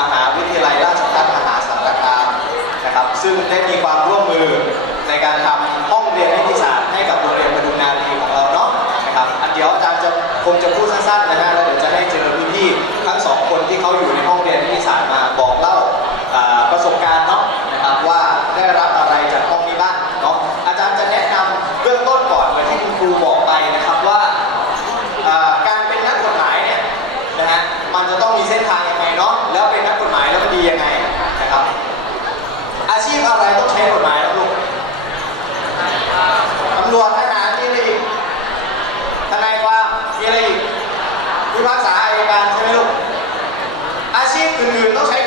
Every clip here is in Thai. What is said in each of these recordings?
มหาวิทยาลัยราชภัฏมหาสารคามนะครับ ซึ่งได้มีความร่วมมือในการ ษาอายการใช่ไหมลูก อาชีพอื่นๆต้องใช้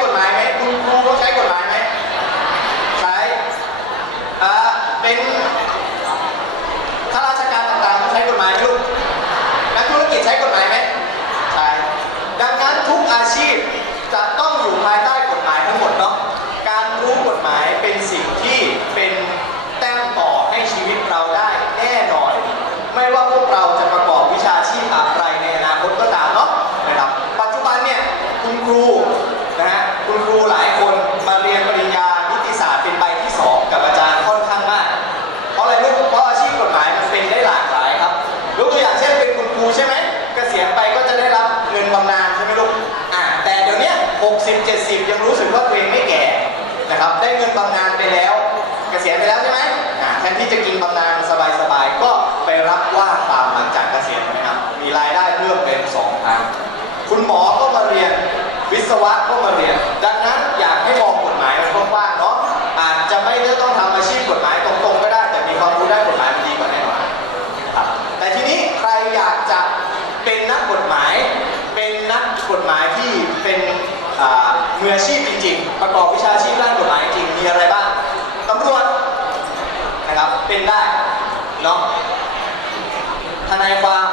ทนายความ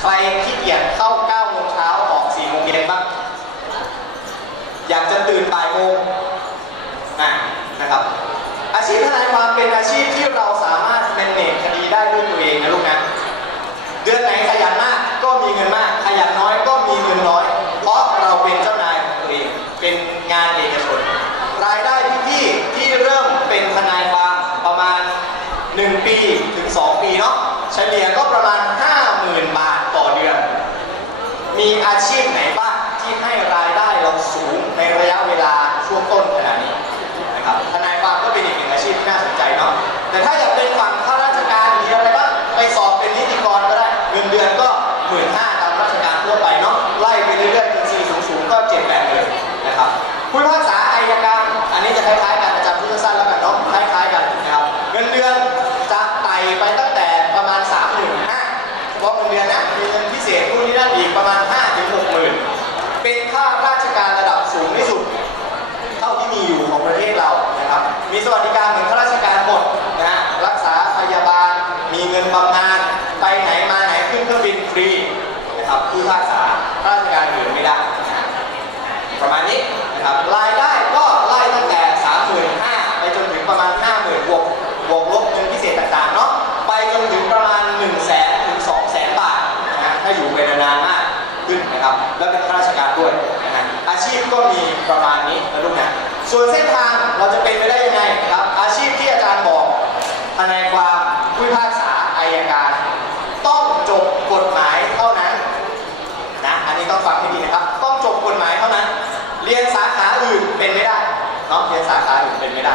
ใครขี้เกียจเข้า9โมงเช้าออก4โมงเย็นบ้างอยากจะตื่นบ่ายโมงะนะครับ อาชีพทนายความเป็นอาชีพที่เราสามารถแมนเนจคดีได้ด้วยตัวเองนะลูกนะเดือนไหนขยันมากก็มีเงินมาก ขยันน้อยก็มีเงินน้อย เพราะเราเป็นเจ้านายของตัวเอง เป็นงานเอกชน รายได้ที่พี่ที่เริ่มเป็นทนายความประมาณ 1 ปีถึง 2 ปีเนาะ เฉลี่ยก็ประมาณ 50,000 บาทต่อเดือน มีอาชีพไหนบ้างที่ให้รายได้เราสูงในระยะเวลาช่วงต้นขนาดนี้นะครับทนายความก็เป็นอีกหนึ่งอาชีพที่น่าสนใจเนาะแต่ถ้าอยากเป็นฝั่ง อีกประมาณ 5 ถึง 6 หมื่น เป็นข้าราชการระดับสูงที่สุด เท่าที่มีอยู่ของประเทศเรานะครับ มีสวัสดิการ ส่วนเส้นทางเราจะเป็นไปได้ยังไงนะครับ อาชีพที่อาจารย์บอกทนายความผู้พิพากษาอายการ ต้องจบกฎหมายเท่านั้นนะอันนี้ต้องฟังให้ดีนะครับ ต้องจบกฎหมายเท่านั้น เรียนสาขาอื่นเป็นไม่ได้เนาะเรียนสาขาอื่นเป็นไม่ได้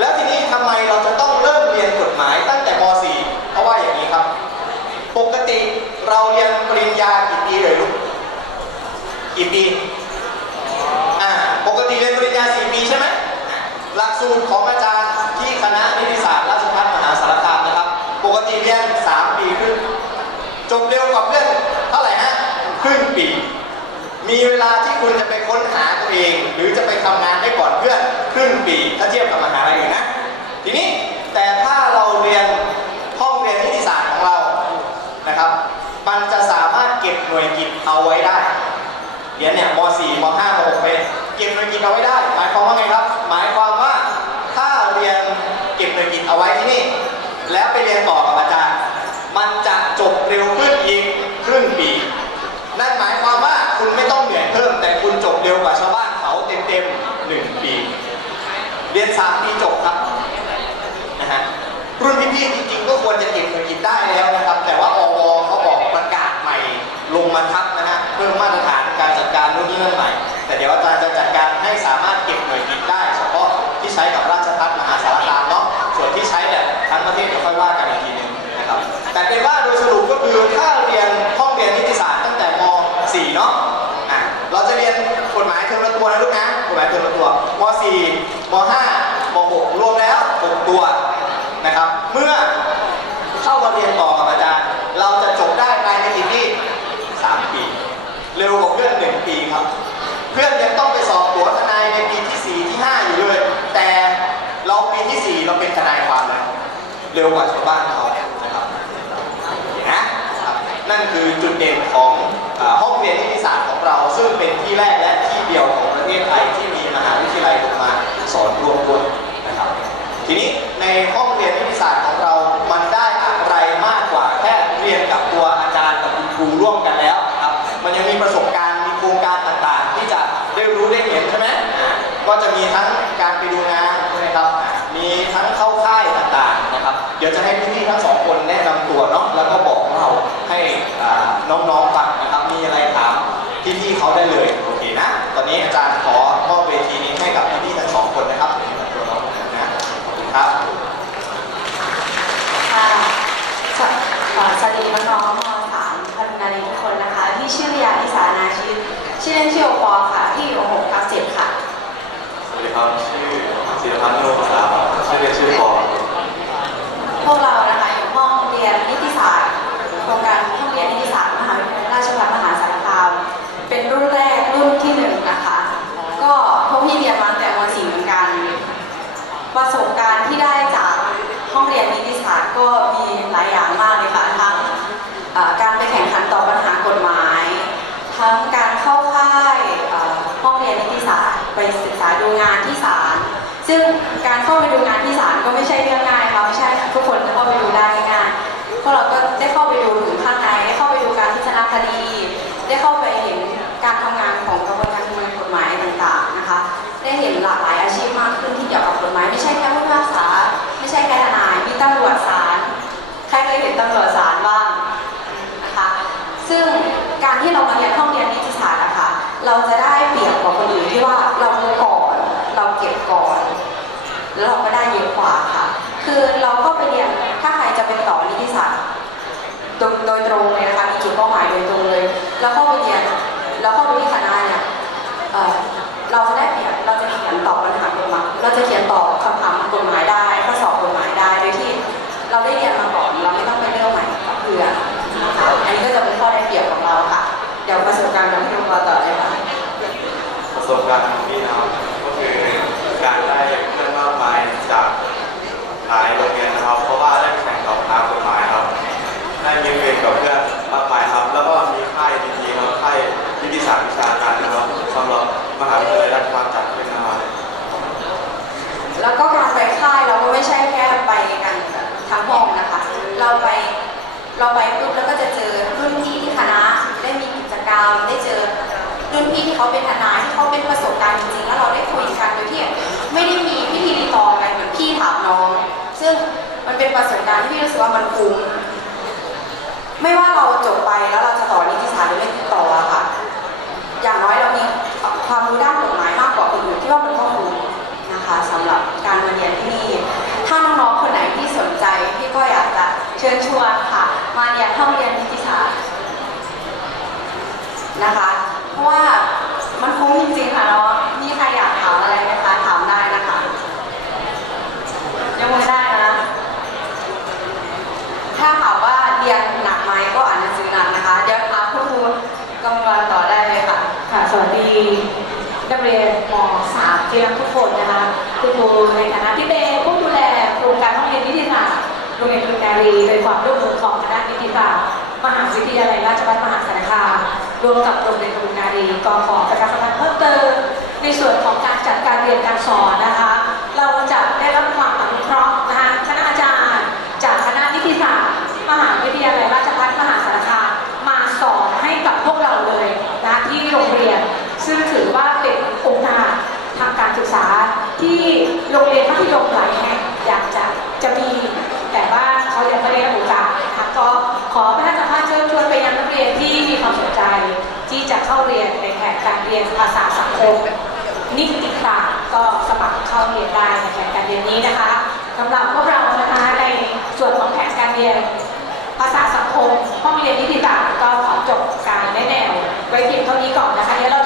แล้วทีนี้ทำไมเราจะต้องเริ่มเรียนกฎหมายตั้งแต่ม .4 เพราะว่าอย่างนี้ครับ ปกติเราเรียนปริญญากี่ปีเลยลูกกี่ปี อ่า ปกติเรียนปริญญา 4 ปีใช่ไหมอ่าหลัก สูตรของอาจารย์ที่คณะนิติศาสตร์ราชภัฏมหาสารคามนะครับ ปกติเรียน3ปีครึ่งจบเร็วกว่าเพื่อนเท่าไหร่ฮะครึ่งปี มีเวลาที่คุณจะไปค้นหาตัวเอง หรือจะไปทำงานได้ก่อนเพื่อนครึ่งปี ถ้าเทียบกับมหาลัยอื่นนะ ทีนี้แต่ถ้าเราเรียนห้องเรียนนิติศาสตร์ของเรานะครับ มันจะสามารถเก็บหน่วยกิตเอาไว้ได้เรียนเนี่ยม .4 ม .5 ม .6 เป็นเก็บหน่วยกิตเอาไว้ได้ หมายความว่าไงครับ หมายความว่าถ้าเรียนเก็บหน่วยกิตเอาไว้ที่นี่ แล้วไปเรียนต่อกับอาจารย์ มันจะจบเร็วขึ้นอีกครึ่งปี นั่นหมายความว่าคุณไม่ต้องเหนื่อยเพิ่ม แต่คุณจบเร็วกว่าชาวบ้านเขาเต็มๆหนึ่งปี เรียนสามปีจบครับนะฮะรุ่นพี่ๆจริงๆก็ควรจะเก็บหน่วยกิตได้แล้วนะครับ แต่ว่าอวเขาบอกประกาศใหม่ ลงมาทับนะฮะเพิ่มมาตรฐานการจัดการรุ่นนี้นั่นใหม่ แต่เดี๋ยวอาจารย์จะ ม .5 ม .6 รวมแล้ว 6 ตัวนะครับ เมื่อเข้ามาเรียนต่อกับอาจารย์ เราจะจบได้ภายในกี่ปี3ปี เร็วกว่าเพื่อน 1 ปีครับ เพื่อนยังต้องไปสอบตัวทนายในปีที่ 4 ที่ 5 อยู่เลย แต่เราปีที่ 4 เราเป็นทนายความแล้วเร็วกว่าชาวบ้านเขานะครับนะครับนั่นคือจุดเด่นของอห้องเรียนนิติศาสตร์ของเราซึ่งเป็นที่แรก สอนร่วมด้วยนะครับ ทีนี้ในห้องเรียนนิติศาสตร์ของเรา มันได้อะไรมากกว่าแค่เรียนกับตัวอาจารย์กับคุณครูร่วมกันแล้วครับ มันยังมีประสบการณ์ มีโครงการต่างๆ ที่จะได้รู้ได้เห็นใช่ไหมอ่าก็จะมีทั้งการไปดูงานใช่ไหมครับอ่ามีทั้งเข้าค่ายต่างๆนะครับ เดี๋ยวจะให้พี่ๆทั้งสองคนแนะนำตัวเนาะ แล้วก็บอกเล่าให้อ่าน้องๆฟังนะครับ มีอะไรถามพี่ๆเขาได้เลย โอเคนะาดู งานที่ศาลซึ่งการเข้าไปดูงานที่ศาลก็ไม่ใช่เรื่องง่ายค่ะไม่ใช่ทุกคนจะเข้าไปดูได้ง่ายเพวกเราก็ ยวประสบการณ์กับพี่นุ๊กต่อเลยค่ะประสบการณ์ของพี่นะครับก็คือการได้เพื่อนมากมายจากหลายโรงเรียนนะครับ เพราะว่าได้แข่งกับทางกฎหมายครับได้มีเรียนกับเพื่อนมากมายครับ แล้วก็มีค่ายดีๆครับค่ายวิทยาศาสตร์วิชาการนะครับสำหรับมหาวิทยาลัยราชภัฏจัดขึ้นนะครับแล้วก็การไปค่ายเราก็ไม่ใช่แค่ไปกันทั้งห้องนะคะ เราไปเราไปปุ๊บแล้วก็จะเจอรุ่นพี่ที่คณะได้มีกิจกรรม ได้เจอรุ่น พี่ที่เขาเป็นทนายที่เขาเป็นประสบการณ์จริงๆแล้วเราได้คุยกันโดยที่ไม่ได้มีพิธีรีตองอะไรเหมือนพี่ถามน้อง ซึ่งมันเป็นประสบการณ์ที่พี่รู้สึกว่ามันคุ้มไม่ว่าเราจบไปแล้วเราจะต่อนิติศาสตร์หรือไม่ต่ออะค่ะ อย่างน้อยเรามีความรู้ด้านกฎหมายมากกว่าคนอื่นที่ว่ามันก็คุ้นะคะสำหรับการมาเรียนที่นี่ถ้าน้องๆคนไหนที่สนใจพี่ก็อยากจะเชิญชวนค่ะ มาเรียนห้องเรียนนิติศาสตร์นะคะ เพราะว่า คุ้มจริงๆค่ะเนามีใครอยากถามอะไรไหมคะ ถามได้นะคะยกมือได้นะ ถ้าถามว่าเรียนหนักไหมก็อ่านหนังสือหนักนะคะ เดี๋ยวถามคุณครูกำลังต่อได้เลยค่ะ ค่ะ สวัสดีนักเรียนม .3 ที่รักทุกคนนะคะคุณครูในฐานะที่เป็นผู้ดูแลโครงการห้องเรียนนิติศาสตร์โรงเรียนคุณการีโดยความร่วมมือของคณะนิติศาสตร์มหาวิทยาลัยราชภัฏมหาสารคามรวมกับโรงเรียนคุณการีกองขอประชาสัม ติม ในส่วนของการจัดการเรียนการสอนนะคะ เราจะได้รับความอนุเคราะห์นะคะคณะอาจารย์ จากคณะนิติศาสตร์มหาวิทยาลัยราชภัฏมหาสารคามมาสอนให้กับพวกเราเลยนะที่โรงเรียน ซึ่งถือว่า ษาสังคมนิติศาสตร์ก็สมัครเข้าเรียนได้ในแผนการเรียนนี้นะคะสำหรับพวกเรานะคะในส่วนของแผนการเรียน ภาษาสังคมห้องเรียนนิติศาสตร์ก็ขอจบการแนะแนวไว้เพียงเท่านี้ก่อนนะคะเดี๋ยวเรา